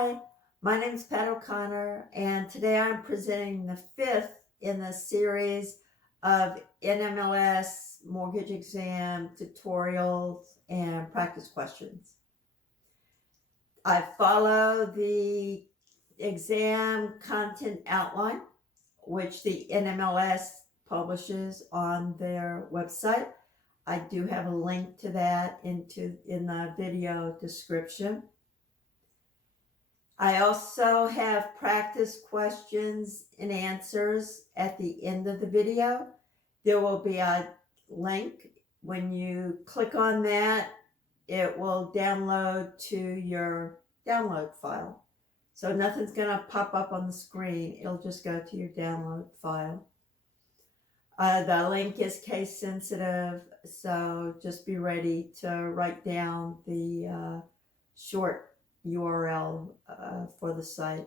Hi, my name is Pat O'Connor, and today I'm presenting the fifth in the series of NMLS mortgage exam tutorials and practice questions. I follow the exam content outline, which the NMLS publishes on their website. I do have a link to that in the video description. I also have practice questions and answers at the end of the video. There will be a link. When you click on that, it will download to your download file. So nothing's going to pop up on the screen. It'll just go to your download file. The link is case sensitive, so just be ready to write down the short URL for the site.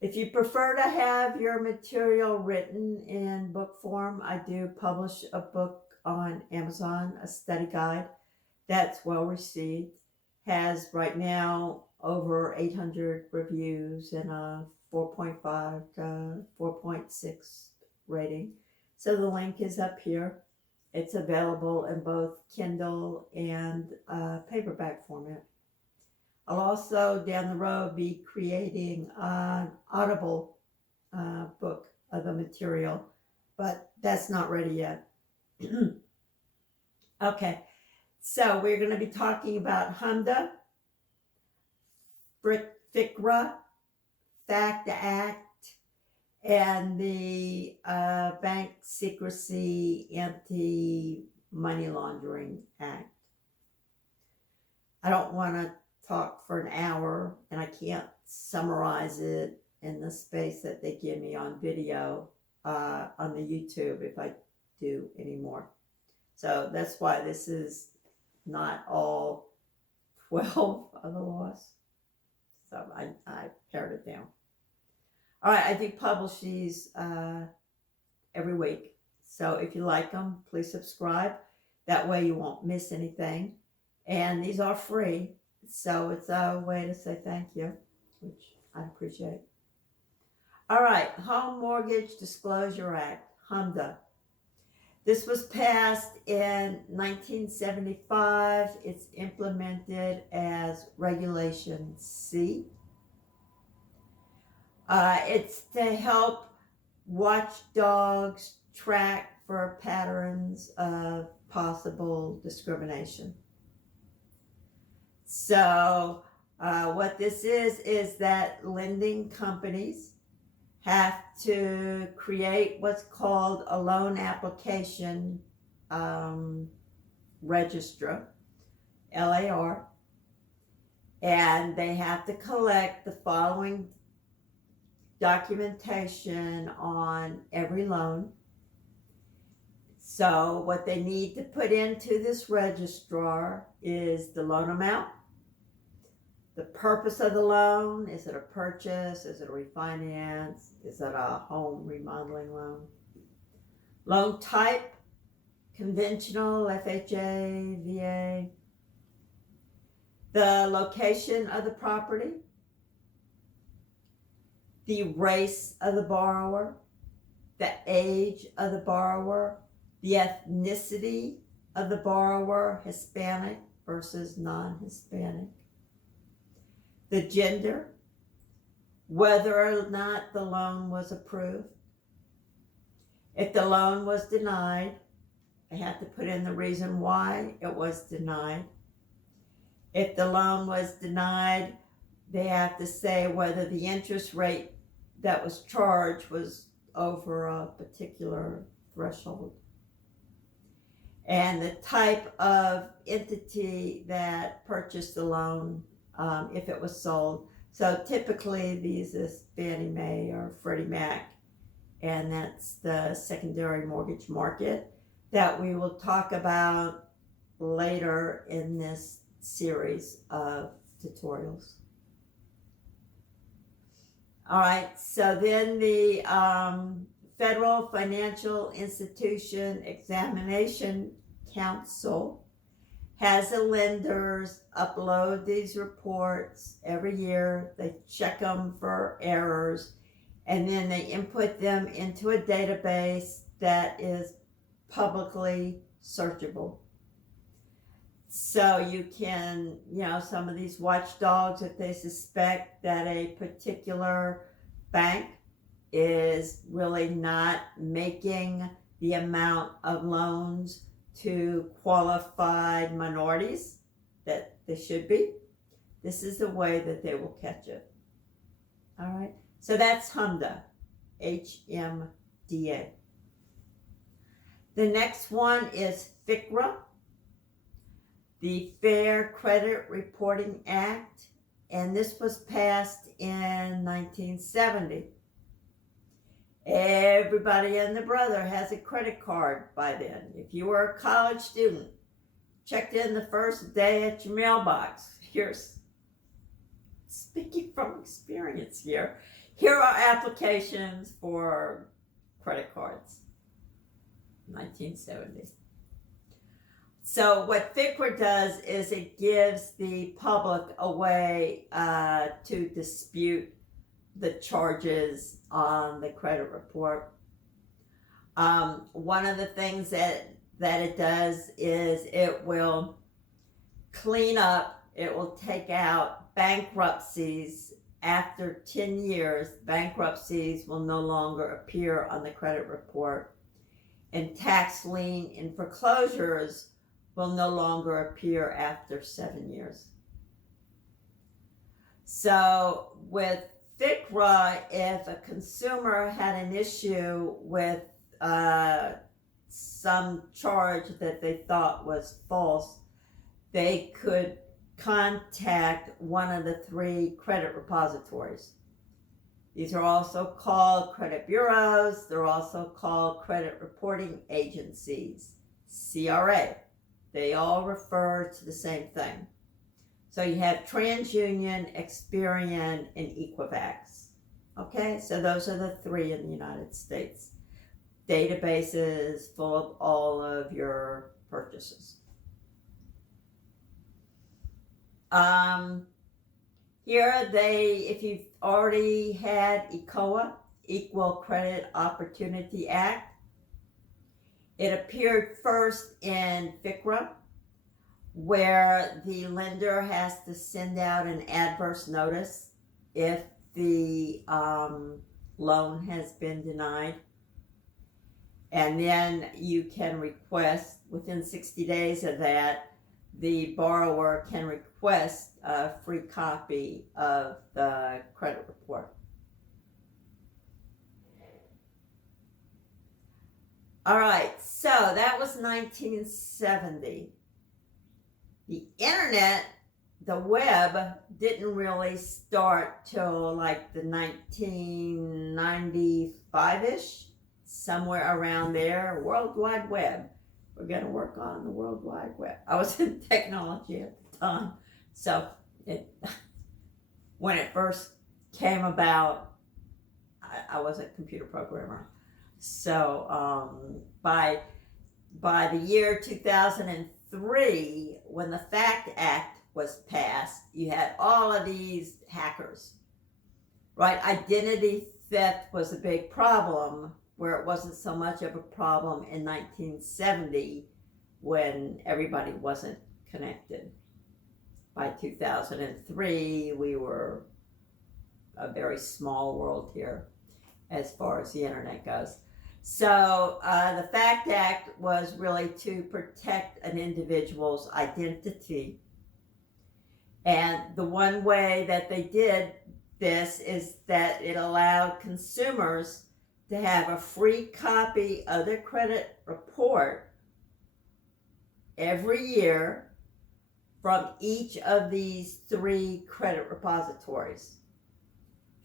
If you prefer to have your material written in book form, I do publish a book on Amazon, a study guide that's well received, has right now over 800 reviews and a 4.5 to 4.6 rating. So the link is up here. It's available in both Kindle and paperback format. I'll also down the road be creating an Audible book of the material, but that's not ready yet. Okay, so we're going to be talking about HMDA, FCRA, FACT Act, and the Bank Secrecy Anti-Money Laundering Act. I don't want to talk for an hour, and I can't summarize it in the space that they give me on video on the YouTube if I do anymore. So that's why this is not all 12 of the laws. So I pared it down. All right, I do publish these every week. So if you like them, please subscribe. That way you won't miss anything. And these are free. So it's a way to say thank you, which I appreciate. All right, Home Mortgage Disclosure Act, HMDA. This was passed in 1975. It's implemented as Regulation C. It's to help watchdogs track for patterns of possible discrimination. So what this is that lending companies have to create what's called a loan application register, LAR, and they have to collect the following documentation on every loan. So what they need to put into this registrar is the loan amount, the purpose of the loan. Is it a purchase? Is it a refinance? Is it a home remodeling loan? Loan type, conventional, FHA, VA. The location of the property. The race of the borrower. The age of the borrower. The ethnicity of the borrower, Hispanic versus non-Hispanic. The gender, whether or not the loan was approved. If the loan was denied, they have to put in the reason why it was denied. If the loan was denied, they have to say whether the interest rate that was charged was over a particular threshold. And the type of entity that purchased the loan, if it was sold. So typically these is Fannie Mae or Freddie Mac, and that's the secondary mortgage market that we will talk about later in this series of tutorials. All right, so then the Federal Financial Institution Examination Council has the lenders upload these reports every year. They check them for errors, and then they input them into a database that is publicly searchable. So you can, some of these watchdogs, if they suspect that a particular bank is really not making the amount of loans to qualified minorities that they should be, this is the way that they will catch it. All right. So that's HMDA, HMDA. The next one is FCRA, the Fair Credit Reporting Act, and this was passed in 1970. Everybody and their brother has a credit card by then. If you were a college student, checked in the first day at your mailbox. Here's, speaking from experience here, here are applications for credit cards. 1970. So what FCRA does is it gives the public a way to dispute the charges on the credit report. One of the things that it does is it will clean up, it will take out bankruptcies. After 10 years, bankruptcies will no longer appear on the credit report, and tax lien and foreclosures will no longer appear after 7 years. So with FCRA, if a consumer had an issue with some charge that they thought was false, they could contact one of the 3 credit repositories. These are also called credit bureaus. They're also called credit reporting agencies, CRA. They all refer to the same thing. So you have TransUnion, Experian, and Equifax. Okay, so those are the 3 in the United States. Databases full of all of your purchases. Here if you've already had ECOA, Equal Credit Opportunity Act, it appeared first in FCRA, where the lender has to send out an adverse notice if the loan has been denied. And then you can request, within 60 days of that, the borrower can request a free copy of the credit report. All right, so that was 1970. The internet, the web, didn't really start till like the 1995-ish, somewhere around there. World Wide Web. We're going to work on the World Wide Web. I was in technology at the time, so when it first came about, I was a computer programmer. So by the year 2003, when the FACT Act was passed, you had all of these hackers, right? Identity theft was a big problem, where it wasn't so much of a problem in 1970 when everybody wasn't connected. By 2003, we were a very small world here as far as the internet goes. So the FACT Act was really to protect an individual's identity. And the one way that they did this is that it allowed consumers to have a free copy of their credit report every year from each of these 3 credit repositories: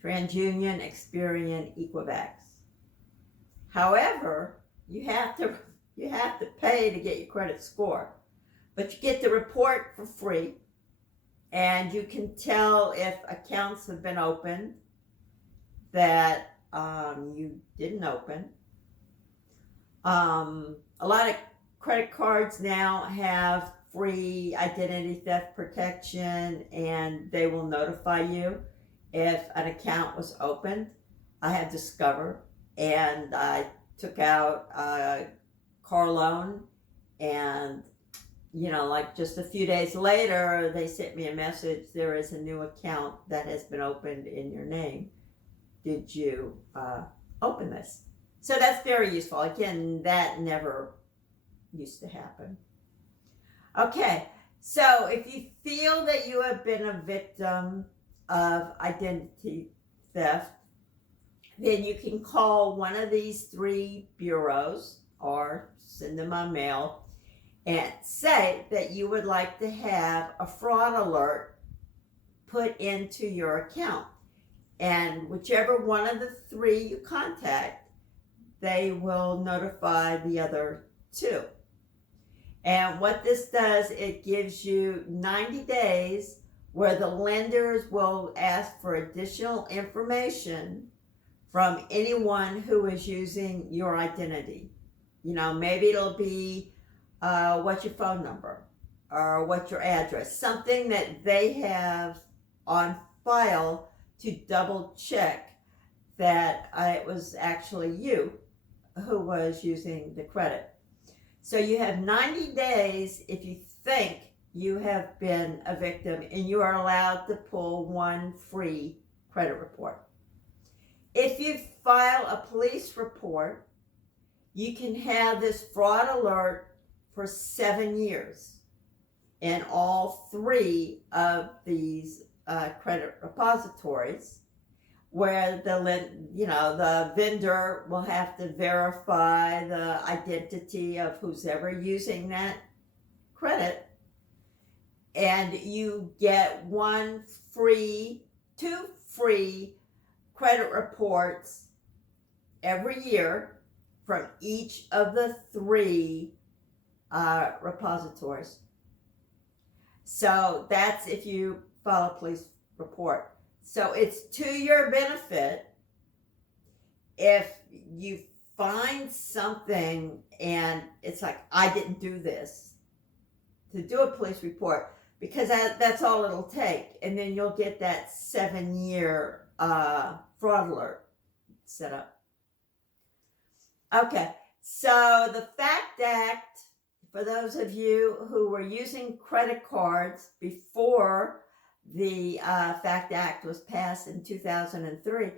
TransUnion, Experian, Equifax. However, you have to pay to get your credit score, but you get the report for free, and you can tell if accounts have been opened that you didn't open. A lot of credit cards now have free identity theft protection, and they will notify you if an account was opened. I have discovered, and I took out a car loan, and like just a few days later, they sent me a message. There is a new account that has been opened in your name. Did you open this? So that's very useful. Again, that never used to happen. Okay, so if you feel that you have been a victim of identity theft, then you can call one of these 3 bureaus or send them a mail and say that you would like to have a fraud alert put into your account. And whichever one of the 3 you contact, they will notify the other 2. And what this does, it gives you 90 days where the lenders will ask for additional information from anyone who is using your identity. Maybe it'll be what's your phone number or what's your address, something that they have on file to double check that it was actually you who was using the credit. So you have 90 days if you think you have been a victim, and you are allowed to pull 1 free credit report. If you file a police report, you can have this fraud alert for 7 years in all 3 of these credit repositories, where the vendor will have to verify the identity of who's ever using that credit, and you get 2 free credit reports every year from each of the 3 repositories. So that's if you file a police report. So it's to your benefit if you find something and it's like, I didn't do this, to do a police report, because that's all it'll take. And then you'll get that 7-year fraud alert set up. Okay, so the FACT Act, for those of you who were using credit cards before the FACT Act was passed in 2003,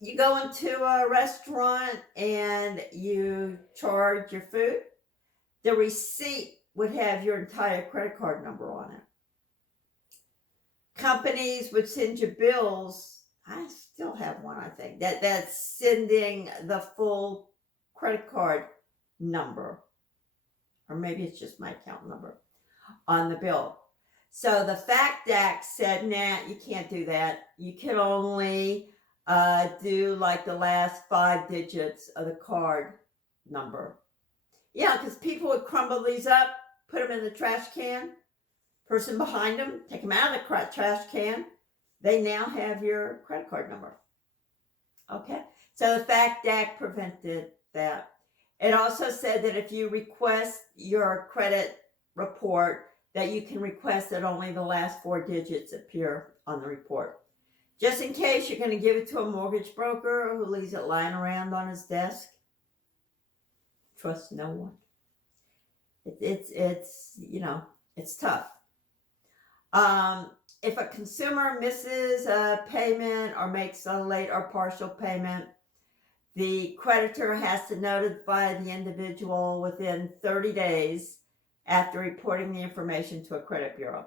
you go into a restaurant and you charge your food, the receipt would have your entire credit card number on it. Companies would send you bills. I still have one, I think, that's sending the full credit card number, or maybe it's just my account number on the bill. So the FACT Act said, nah, you can't do that. You can only do like the last 5 digits of the card number. Yeah, because people would crumble these up, put them in the trash can. Person behind them, take them out of the trash can. They now have your credit card number. Okay, so the FACT Act prevented that. It also said that if you request your credit report, that you can request that only the last 4 digits appear on the report. Just in case you're going to give it to a mortgage broker who leaves it lying around on his desk, trust no one. It's tough. If a consumer misses a payment or makes a late or partial payment, the creditor has to notify the individual within 30 days after reporting the information to a credit bureau.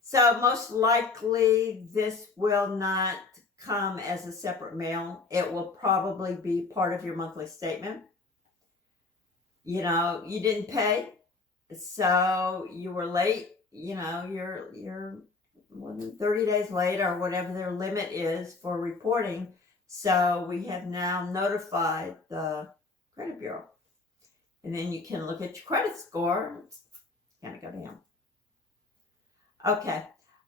So most likely this will not come as a separate mail. It will probably be part of your monthly statement. You didn't pay, so you were late. You're more than 30 days late, or whatever their limit is for reporting. So we have now notified the credit bureau. And then you can look at your credit score. It's going to go down. Okay.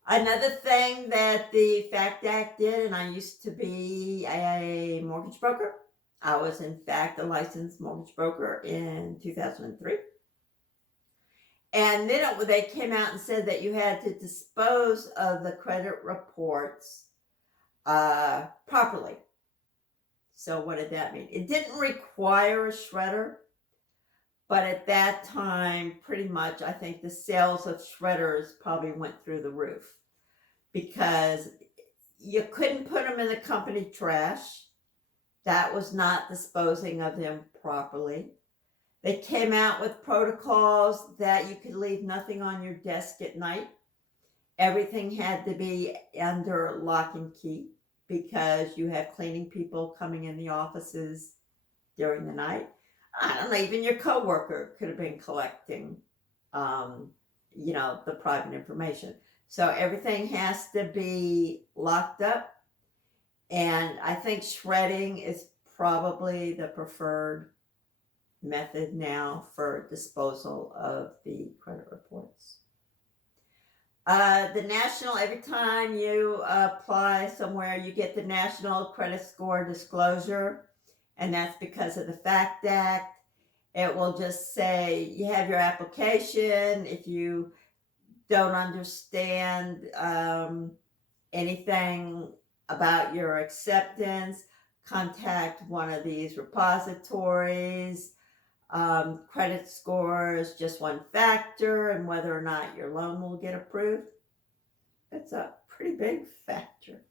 Another thing that the FACT Act did, and I used to be a mortgage broker. I was, in fact, a licensed mortgage broker in 2003. And then they came out and said that you had to dispose of the credit reports properly. So what did that mean? It didn't require a shredder, but at that time, pretty much, I think the sales of shredders probably went through the roof because you couldn't put them in the company trash. That was not disposing of them properly. They came out with protocols that you could leave nothing on your desk at night. Everything had to be under lock and key because you have cleaning people coming in the offices during the night. I don't know, even your coworker could have been collecting, the private information. So everything has to be locked up. And I think shredding is probably the preferred method now for disposal of the credit reports. Every time you apply somewhere, you get the National Credit Score Disclosure, and that's because of the FACT Act. It will just say you have your application. If you don't understand anything about your acceptance, contact one of these repositories. Credit score is just one factor, and whether or not your loan will get approved. It's a pretty big factor,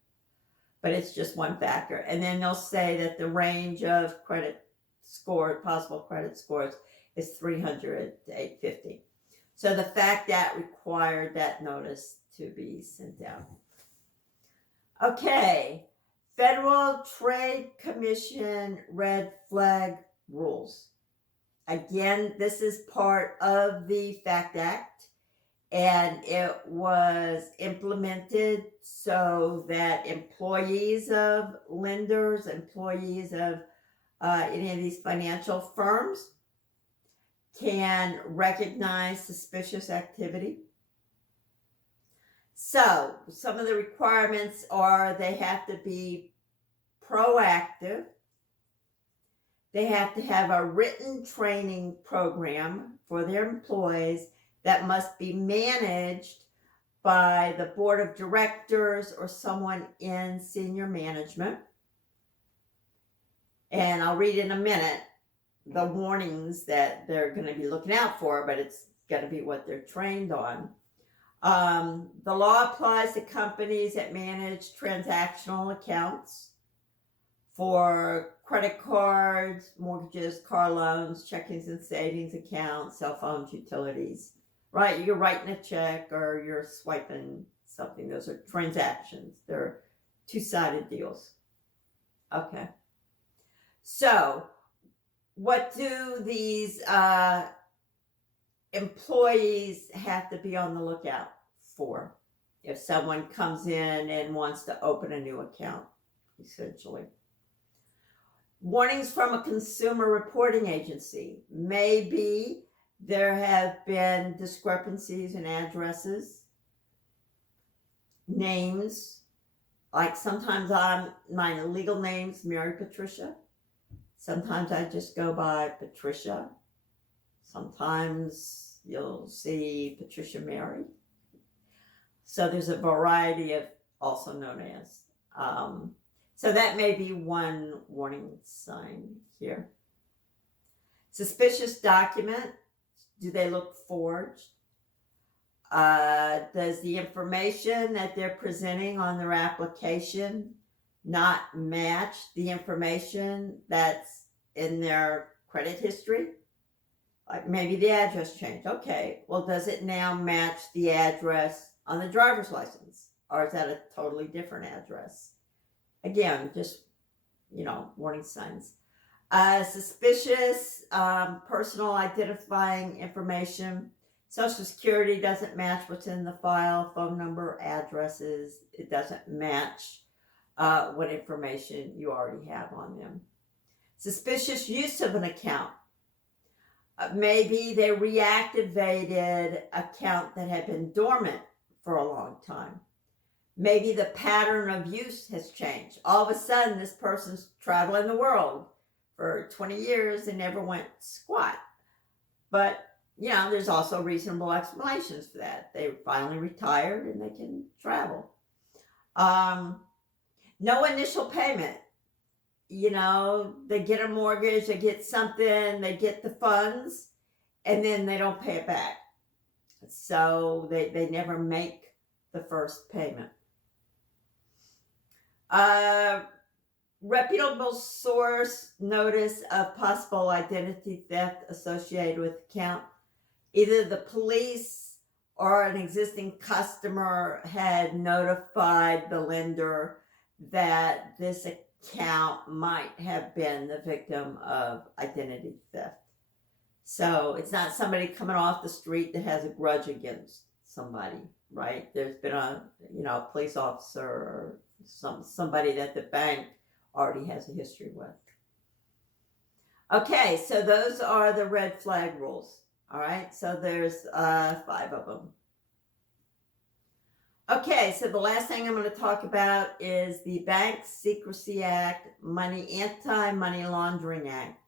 but it's just one factor. And then they'll say that the range of credit score, possible credit scores, is 300 to 850. So the fact that required that notice to be sent out. Okay, Federal Trade Commission red flag rules. Again, this is part of the FACT Act, and it was implemented so that employees of lenders, employees of any of these financial firms can recognize suspicious activity. So some of the requirements are they have to be proactive. They have to have a written training program for their employees that must be managed by the board of directors or someone in senior management. And I'll read in a minute the warnings that they're going to be looking out for, but it's going to be what they're trained on. The law applies to companies that manage transactional accounts for credit cards, mortgages, car loans, checkings and savings accounts, cell phones, utilities, right? You're writing a check or you're swiping something. Those are transactions. They're two-sided deals. Okay. So what do these employees have to be on the lookout for if someone comes in and wants to open a new account, essentially? Warnings from a consumer reporting agency. Maybe there have been discrepancies in addresses, names, like sometimes my legal name's Mary Patricia. Sometimes I just go by Patricia. Sometimes you'll see Patricia Mary. So there's a variety of also known as. So that may be one warning sign here. Suspicious document. Do they look forged? Does the information that they're presenting on their application not match the information that's in their credit history? Like maybe the address changed. Okay, well, does it now match the address on the driver's license? Or is that a totally different address? Again, just, warning signs. Suspicious personal identifying information. Social Security doesn't match what's in the file. Phone number, addresses. It doesn't match what information you already have on them. Suspicious use of an account. Maybe they reactivated an account that had been dormant for a long time. Maybe the pattern of use has changed. All of a sudden, this person's traveling the world for 20 years and never went squat. But, there's also reasonable explanations for that. They finally retired and they can travel. No initial payment. They get a mortgage, they get something, they get the funds, and then they don't pay it back. So they never make the first payment. Reputable source notice of possible identity theft associated with account. Either the police or an existing customer had notified the lender that this account might have been the victim of identity theft. So it's not somebody coming off the street that has a grudge against somebody, right? There's been a police officer or somebody that the bank already has a history with. Okay, so those are the red flag rules. All right, so there's 5 of them. Okay, so the last thing I'm going to talk about is the Bank Secrecy Act, Anti-Money Laundering Act.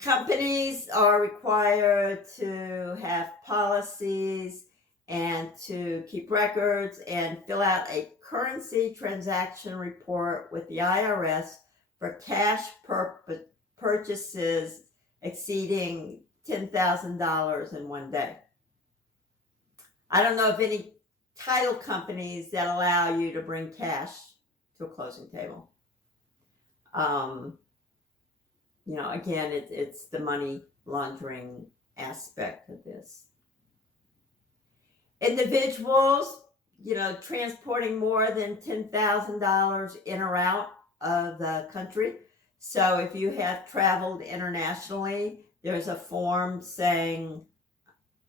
Companies are required to have policies and to keep records and fill out a currency transaction report with the IRS for cash purchases exceeding $10,000 in one day. I don't know of any title companies that allow you to bring cash to a closing table. Again, it's the money laundering aspect of this. Individuals, transporting more than $10,000 in or out of the country. So if you have traveled internationally, there's a form saying,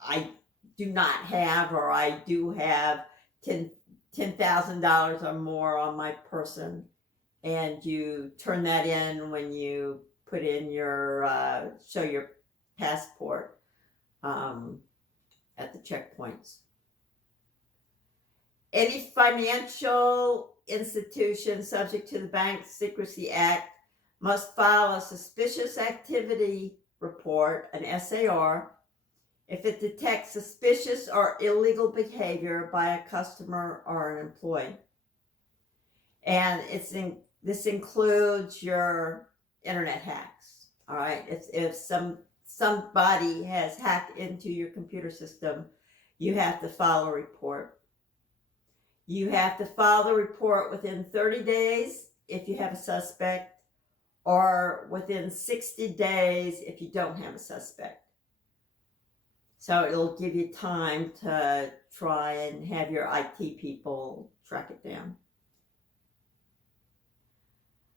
I do not have, or I do have $10,000 or more on my person. And you turn that in when you put in your, show your passport at the checkpoints. Any financial institution subject to the Bank Secrecy Act must file a suspicious activity report, an SAR, if it detects suspicious or illegal behavior by a customer or an employee. And this includes your internet hacks. All right, if somebody has hacked into your computer system, you have to file a report. You have to file the report within 30 days if you have a suspect, or within 60 days if you don't have a suspect. So it'll give you time to try and have your IT people track it down.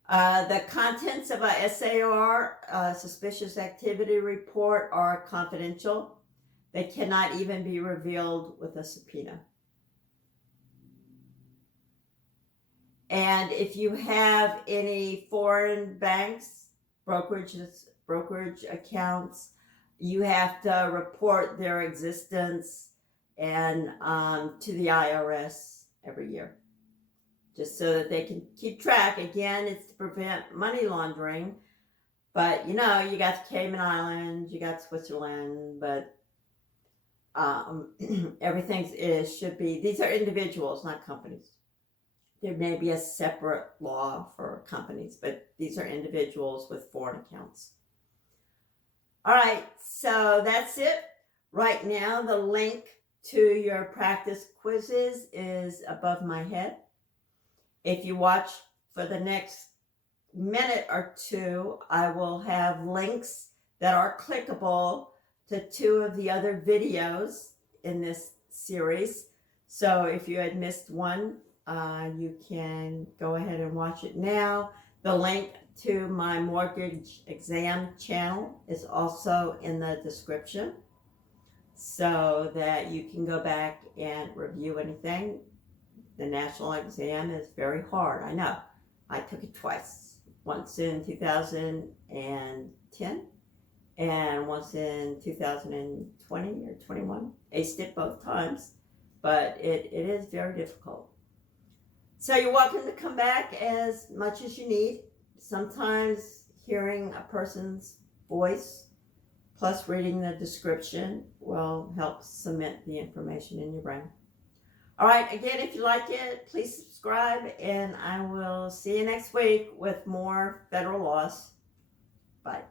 The contents of a SAR, suspicious activity report, are confidential. They cannot even be revealed with a subpoena. And if you have any foreign banks, brokerage accounts, you have to report their existence and to the IRS every year, just so that they can keep track. Again, it's to prevent money laundering, but you got the Cayman Islands, you got Switzerland, but everything should be. These are individuals, not companies. There may be a separate law for companies, but these are individuals with foreign accounts. All right, so that's it. Right now, the link to your practice quizzes is above my head. If you watch for the next minute or two, I will have links that are clickable to 2 of the other videos in this series. So if you had missed one, you can go ahead and watch it now. The link to my mortgage exam channel is also in the description, so that you can go back and review anything. The national exam is very hard, I know. I took it twice, once in 2010 and once in 2020 or 21. Aced it both times, but it is very difficult. So you're welcome to come back as much as you need. Sometimes hearing a person's voice plus reading the description will help cement the information in your brain. All right, again, if you like it, please subscribe, and I will see you next week with more federal laws. Bye.